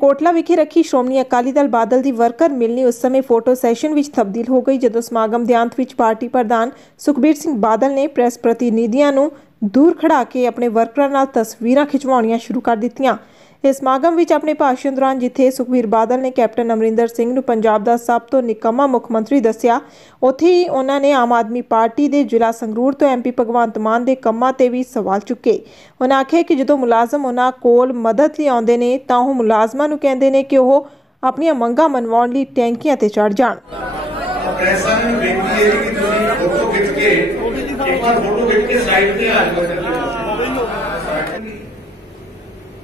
ਕੋਟਲਾ ਵਿਖੇ ਰੱਖੀ ਸ਼੍ਰੋਮਣੀ ਅਕਾਲੀ ਦਲ ਬਾਦਲ ਦੀ ਵਰਕਰ ਮਿਲਣੀ ਉਸ ਸਮੇਂ ਫੋਟੋ ਸੈਸ਼ਨ ਵਿੱਚ ਤਬਦੀਲ ਹੋ ਗਈ ਜਦੋਂ ਸਮਾਗਮ ਦੇ ਅੰਤ ਵਿੱਚ ਪਾਰਟੀ ਪ੍ਰਧਾਨ ਸੁਖਬੀਰ ਸਿੰਘ ਬਾਦਲ ਨੇ ਪ੍ਰੈਸ ਪ੍ਰਤੀਨਿਧੀਆਂ ਨੂੰ ਦੂਰ ਖੜਾ ਕੇ ਆਪਣੇ ਵਰਕਰਾਂ ਨਾਲ ਤਸਵੀਰਾਂ ਖਿਚਵਾਉਣੀਆਂ ਸ਼ੁਰੂ ਕਰ ਦਿੱਤੀਆਂ ਇਸ ਸਮਾਗਮ ਵਿੱਚ ਆਪਣੇ ਭਾਸ਼ਣ ਦੌਰਾਨ ਜਿੱਥੇ ਸੁਖਵੀਰ ਬਾਦਲ ਨੇ ਕੈਪਟਨ ਅਮਰਿੰਦਰ ਸਿੰਘ ਨੂੰ ਪੰਜਾਬ ਦਾ ਸਭ ਤੋਂ ਨਿਕੰਮਾ ਮੁੱਖ ਮੰਤਰੀ ਦੱਸਿਆ ਉੱਥੇ ਹੀ ਉਹਨਾਂ ਨੇ ਆਮ ਆਦਮੀ ਪਾਰਟੀ ਦੇ ਜ਼ਿਲ੍ਹਾ ਸੰਗਰੂਰ ਤੋਂ ਐਮਪੀ ਭਗਵੰਤ ਮਾਨ ਦੇ ਕੰਮਾਂ ਤੇ ਵੀ ਸਵਾਲ ਚੁੱਕੇ ਉਹਨਾਂ ਆਖੇ ਕਿ ਜਦੋਂ ਮੁਲਾਜ਼ਮ ਉਹਨਾਂ ਕੋਲ ਮਦਦ ਲਈ ਆਉਂਦੇ ਨੇ ਤਾਂ ਉਹ ਮੁਲਾਜ਼ਮਾਂ ਨੂੰ ਕਹਿੰਦੇ ਨੇ ਕਿ ਉਹ ਆਪਣੀਆਂ ਮੰਗਾਂ ਮੰਨਵਾਉਣ ਲਈ ਟੈਂਕੀਆਂ ਤੇ ਚੜ ਜਾਣ ਪ੍ਰੈਸਾਂ ਨੇ ਵੇਖੀ ਹੈ ਕਿ ਤੁਸੀਂ ਫੋਟੋ ਖਿੱਚ ਕੇ ਇੱਕ ਵਾਰ ਫੋਟੋ ਖਿੱਚ ਕੇ ਸਾਈਡ ਤੇ ਆ ਜਾਓ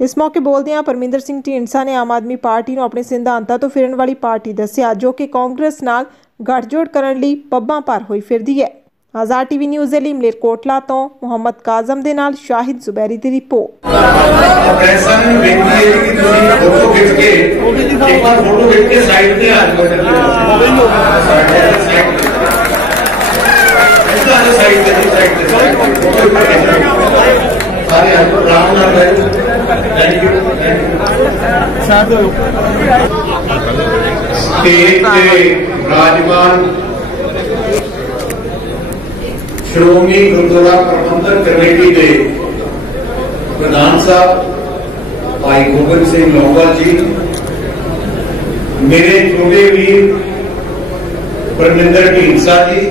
ਇਸ ਮੌਕੇ ਬੋਲਦੇ ਆ ਪਰਮਿੰਦਰ ਸਿੰਘ ਢੀਂਡਸਾ ਨੇ ਆਮ ਆਦਮੀ ਪਾਰਟੀ ਨੂੰ ਆਪਣੇ ਸਿਧਾਂਤਾਂ ਤੋਂ ਫਿਰਨ ਵਾਲੀ ਪਾਰਟੀ ਦੱਸਿਆ ਜੋ ਕਿ ਕਾਂਗਰਸ ਨਾਲ ਗੱਠਜੋੜ ਕਰਨ ਲਈ ਪੱਬਾਂ ਪਰ ਹੋਈ ਫਿਰਦੀ ਹੈ ਆਜ਼ਾਦ ਟੀਵੀ ਨਿਊਜ਼ ਲਈ ਮਲੇਰ ਕੋਟਲਾ ਤੋਂ ਮੁਹੰਮਦ ਕਾਜ਼ਮ ਦੇ ਨਾਲ ਸ਼ਾਹਿਦ ਜ਼ੁਬੈਰੀ ਦੀ ਰਿਪੋਰਟ شومی گردو پربن کمیٹی کے پردھان صاحب بھائی گوبند سنگھ لوگا جی میرے چھوٹے بھی پرمندر ڈھینسا جی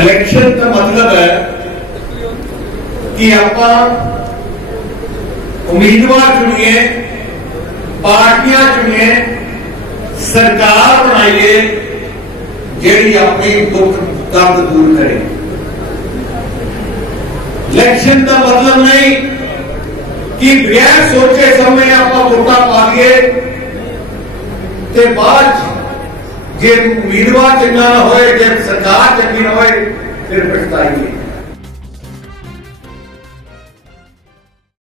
الیکشن کا مطلب ہے کہ آپ امیدوار چنیے پارٹیاں چنیے سرکار بنائیے جہی اپنی دکھ درد دور کرے الیکشن کا مطلب نہیں کہ بغیر سوچے سمے آپ ووٹاں پا تے بعد جی امیدوار چنگا نہ ہوئے جے سرکار fue el